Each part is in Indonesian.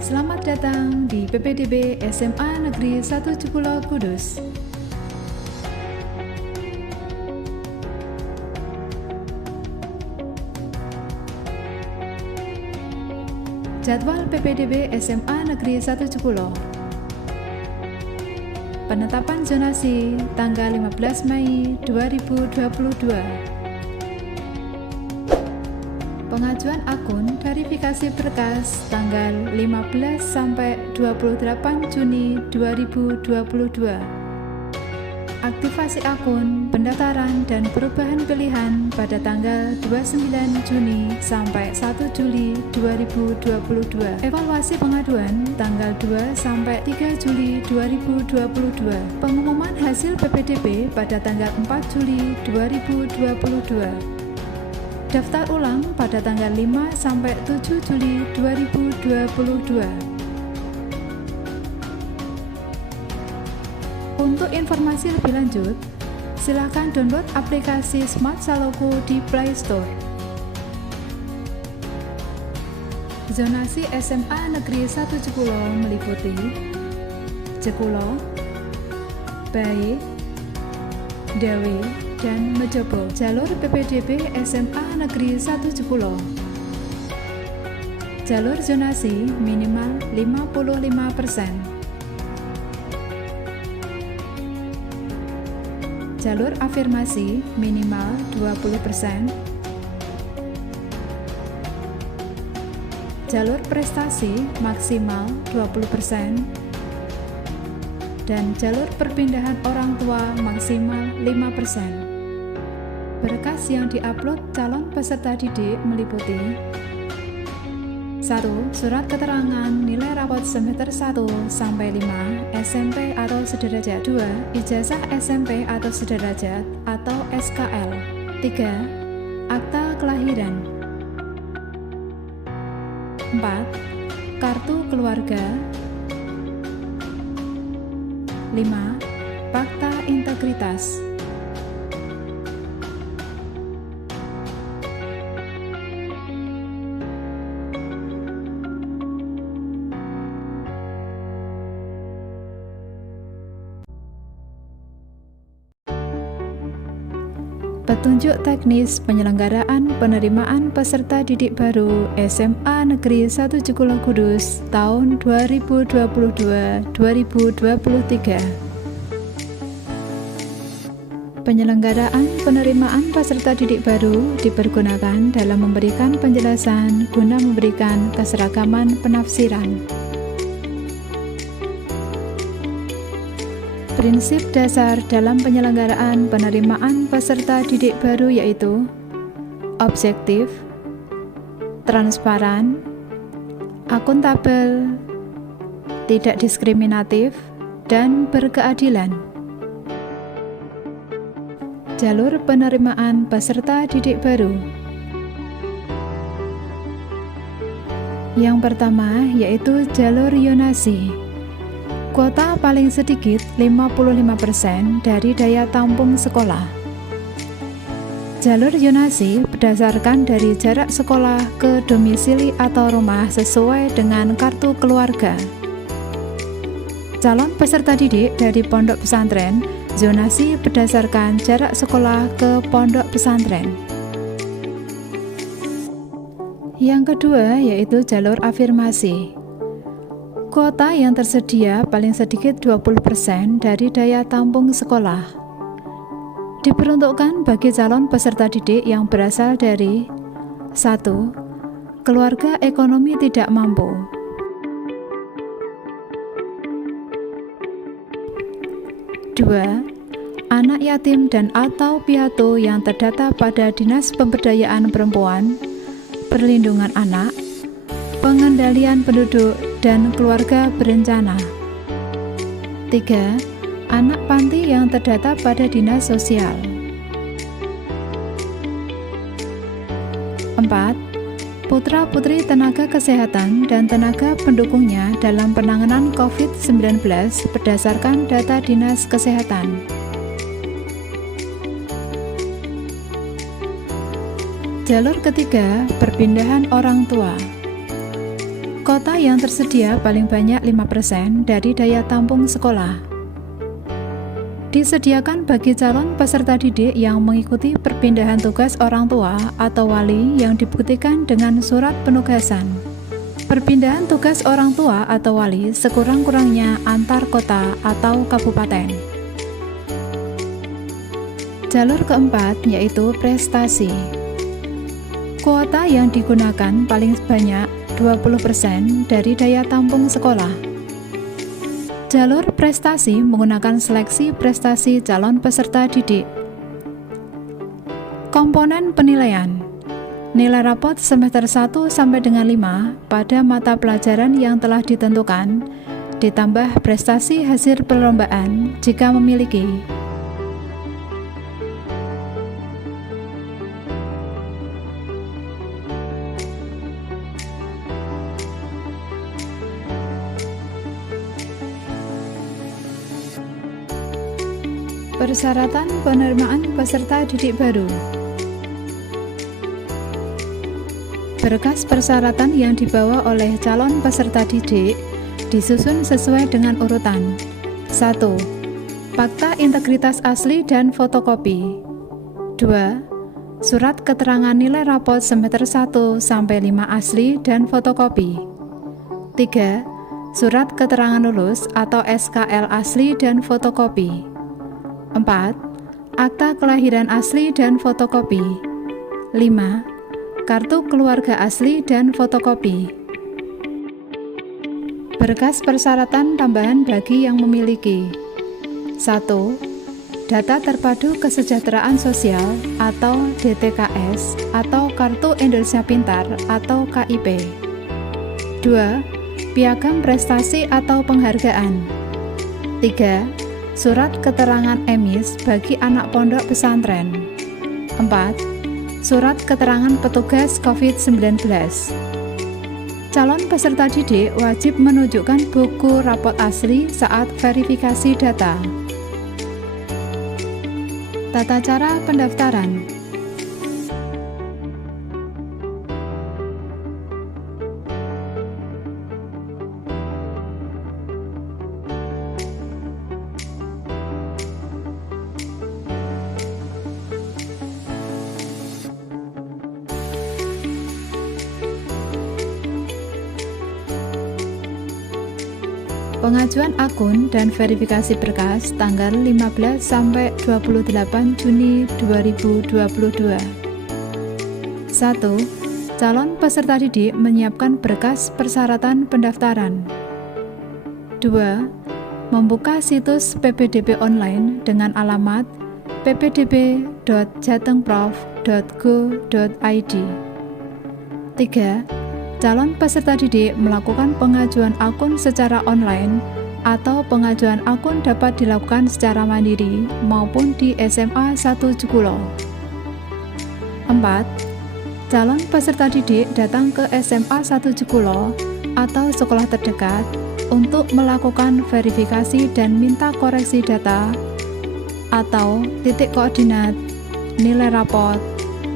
Selamat datang di PPDB SMA Negeri 1 Jekulo Kudus. Jadwal PPDB SMA Negeri 1 Jekulo. Penetapan zonasi tanggal 15 Mei 2022. Pengajuan akun verifikasi berkas tanggal 15 sampai 28 Juni 2022. Aktivasi akun, pendaftaran dan perubahan pilihan pada tanggal 29 Juni sampai 1 Juli 2022. Evaluasi pengaduan tanggal 2 sampai 3 Juli 2022. Pengumuman hasil PPDB pada tanggal 4 Juli 2022. Daftar ulang pada tanggal 5 sampai 7 Juli 2022. Untuk informasi lebih lanjut, silakan download aplikasi Smart Saloku di Play Store. Zonasi SMA Negeri 1 Jekulo meliputi Jekulo, Bae, Dewi, dan Mejobo. Jalur PPDB SMA Negeri 1 Jekulo. Jalur zonasi minimal 55%. Jalur afirmasi minimal 20%. Jalur prestasi maksimal 20%. Dan jalur perpindahan orang tua maksimal 5%. Berkas yang diupload calon peserta didik meliputi 1. Surat keterangan nilai rapot semester 1 sampai 5 SMP atau sederajat. 2. Ijazah SMP atau sederajat atau SKL. 3. Akta kelahiran. 4. Kartu keluarga. 5. Fakta integritas. Petunjuk teknis penyelenggaraan penerimaan peserta didik baru SMA Negeri 1 Jekulo Kudus tahun 2022-2023. Penyelenggaraan penerimaan peserta didik baru dipergunakan dalam memberikan penjelasan guna memberikan keseragaman penafsiran. Prinsip dasar dalam penyelenggaraan penerimaan peserta didik baru yaitu objektif, transparan, akuntabel, tidak diskriminatif, dan berkeadilan. Jalur penerimaan peserta didik baru. Yang pertama yaitu jalur yonasi. Kuota paling sedikit 55% dari daya tampung sekolah. Jalur yonasi berdasarkan dari jarak sekolah ke domisili atau rumah sesuai dengan kartu keluarga. Calon peserta didik dari pondok pesantren, zonasi berdasarkan jarak sekolah ke pondok pesantren. Yang kedua yaitu jalur afirmasi. Kuota yang tersedia paling sedikit 20% dari daya tampung sekolah. Diperuntukkan bagi calon peserta didik yang berasal dari 1. Keluarga ekonomi tidak mampu. 2. Anak yatim dan atau piatu yang terdata pada Dinas Pemberdayaan Perempuan, Perlindungan Anak, Pengendalian Penduduk dan Keluarga Berencana. 3. Anak panti yang terdata pada Dinas Sosial. 4. Putra-putri tenaga kesehatan dan tenaga pendukungnya dalam penanganan COVID-19 berdasarkan data Dinas Kesehatan. Jalur ketiga, perpindahan orang tua. Kota yang tersedia paling banyak 5% dari daya tampung sekolah. Disediakan bagi calon peserta didik yang mengikuti perpindahan tugas orang tua atau wali yang dibuktikan dengan surat penugasan. Perpindahan tugas orang tua atau wali sekurang-kurangnya antar kota atau kabupaten. Jalur keempat yaitu prestasi. Kuota yang digunakan paling banyak 20% dari daya tampung sekolah. Jalur prestasi menggunakan seleksi prestasi calon peserta didik. Komponen penilaian. Nilai rapot semester 1 sampai dengan 5 pada mata pelajaran yang telah ditentukan, ditambah prestasi hasil perlombaan jika memiliki. Persyaratan penerimaan peserta didik baru. Berkas persyaratan yang dibawa oleh calon peserta didik disusun sesuai dengan urutan. 1. Fakta integritas asli dan fotokopi. 2. Surat keterangan nilai rapot semester 1 sampai 5 asli dan fotokopi. 3. Surat keterangan lulus atau SKL asli dan fotokopi. 4. Akta kelahiran asli dan fotokopi. 5. Kartu keluarga asli dan fotokopi. Berkas persyaratan tambahan bagi yang memiliki. 1. Data terpadu kesejahteraan sosial atau DTKS atau Kartu Indonesia Pintar atau KIP. 2. Piagam prestasi atau penghargaan. 3. Surat keterangan emis bagi anak pondok pesantren. 4. Surat keterangan petugas COVID-19. Calon peserta didik wajib menunjukkan buku rapot asli saat verifikasi data. Tata cara pendaftaran. Pengajuan akun dan verifikasi berkas tanggal 15 sampai 28 Juni 2022. 1. Calon peserta didik menyiapkan berkas persyaratan pendaftaran. 2. Membuka situs PPDB online dengan alamat ppdb.jatengprof.go.id. 3. Calon peserta didik melakukan pengajuan akun secara online atau pengajuan akun dapat dilakukan secara mandiri maupun di SMA 1 Jekulo. 4. Calon peserta didik datang ke SMA 1 Jekulo atau sekolah terdekat untuk melakukan verifikasi dan minta koreksi data atau titik koordinat, nilai rapot,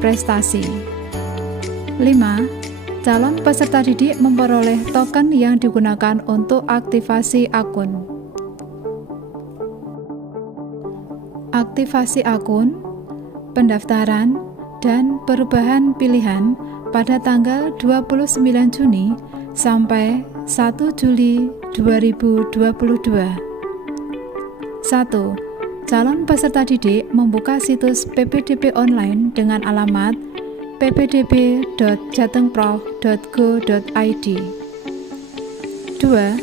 prestasi. 5. Calon peserta didik memperoleh token yang digunakan untuk aktivasi akun. Aktivasi akun, pendaftaran, dan perubahan pilihan pada tanggal 29 Juni sampai 1 Juli 2022. 1. Calon peserta didik membuka situs PPDB online dengan alamat ppdb.jatengprof.go.id. 2.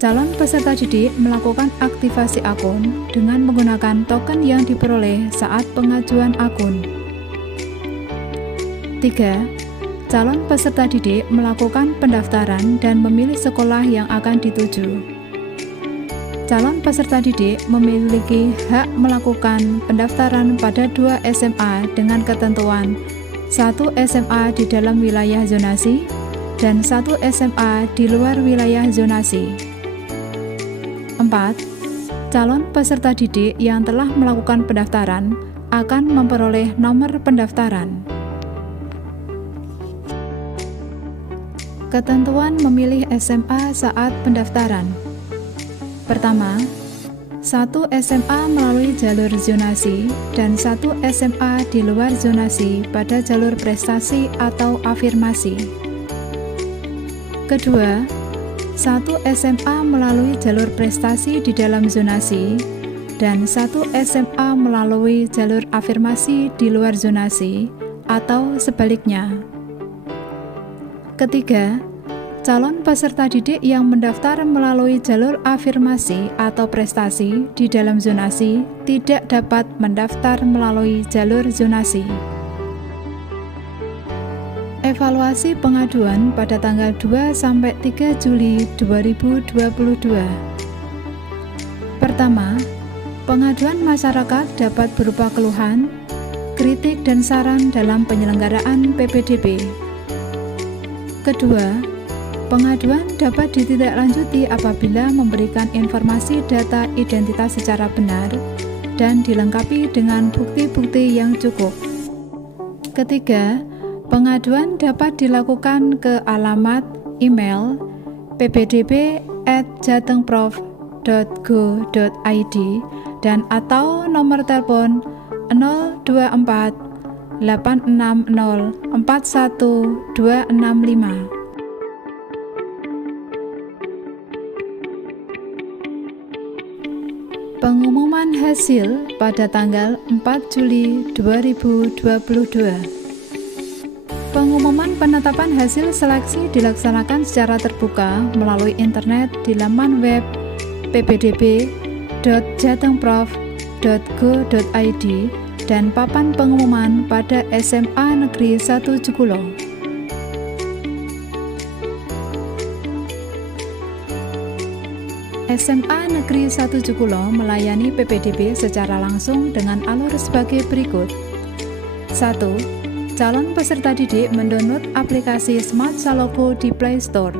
Calon peserta didik melakukan aktivasi akun dengan menggunakan token yang diperoleh saat pengajuan akun. 3. Calon peserta didik melakukan pendaftaran dan memilih sekolah yang akan dituju. Calon peserta didik memiliki hak melakukan pendaftaran pada 2 SMA dengan ketentuan 1 SMA di dalam wilayah zonasi dan 1 SMA di luar wilayah zonasi. 4. Calon peserta didik yang telah melakukan pendaftaran akan memperoleh nomor pendaftaran. Ketentuan memilih SMA saat pendaftaran. Pertama, 1 SMA melalui jalur zonasi dan 1 SMA di luar zonasi pada jalur prestasi atau afirmasi. Kedua, 1 SMA melalui jalur prestasi di dalam zonasi dan 1 SMA melalui jalur afirmasi di luar zonasi atau sebaliknya. Ketiga, calon peserta didik yang mendaftar melalui jalur afirmasi atau prestasi di dalam zonasi tidak dapat mendaftar melalui jalur zonasi. Evaluasi pengaduan pada tanggal 2-3 Juli 2022. Pertama, pengaduan masyarakat dapat berupa keluhan, kritik dan saran dalam penyelenggaraan PPDB. Kedua, pengaduan dapat ditindaklanjuti apabila memberikan informasi data identitas secara benar dan dilengkapi dengan bukti-bukti yang cukup. Ketiga, pengaduan dapat dilakukan ke alamat email ppdb@jatengprof.go.id dan atau nomor telepon 024 860 41265. Pengumuman hasil pada tanggal 4 Juli 2022. Pengumuman penetapan hasil seleksi dilaksanakan secara terbuka melalui internet di laman web ppdb.jatengprof.go.id dan papan pengumuman pada SMA Negeri 1 Jekulo. SMA Negeri 1 Jekulo melayani PPDB secara langsung dengan alur sebagai berikut. 1. Calon peserta didik mendownload aplikasi Smart Saloko di Play Store.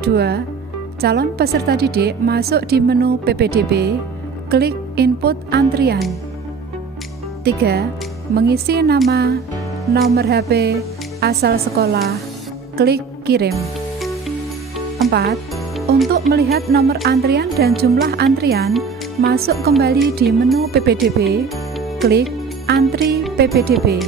2. Calon peserta didik masuk di menu PPDB, klik input antrian. 3. Mengisi nama, nomor HP, asal sekolah, klik kirim. 4. Untuk melihat nomor antrian dan jumlah antrian, masuk kembali di menu PPDB, klik antri PPDB.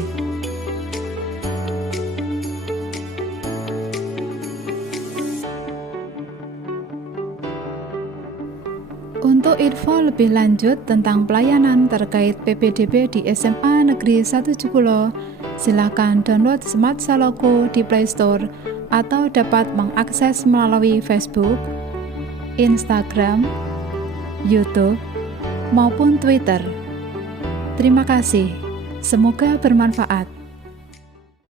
Untuk info lebih lanjut tentang pelayanan terkait PPDB di SMA Negeri 1 Jekulo, silakan download Smart Saloko di Play Store atau dapat mengakses melalui Facebook, Instagram, YouTube, maupun Twitter. Terima kasih. Semoga bermanfaat.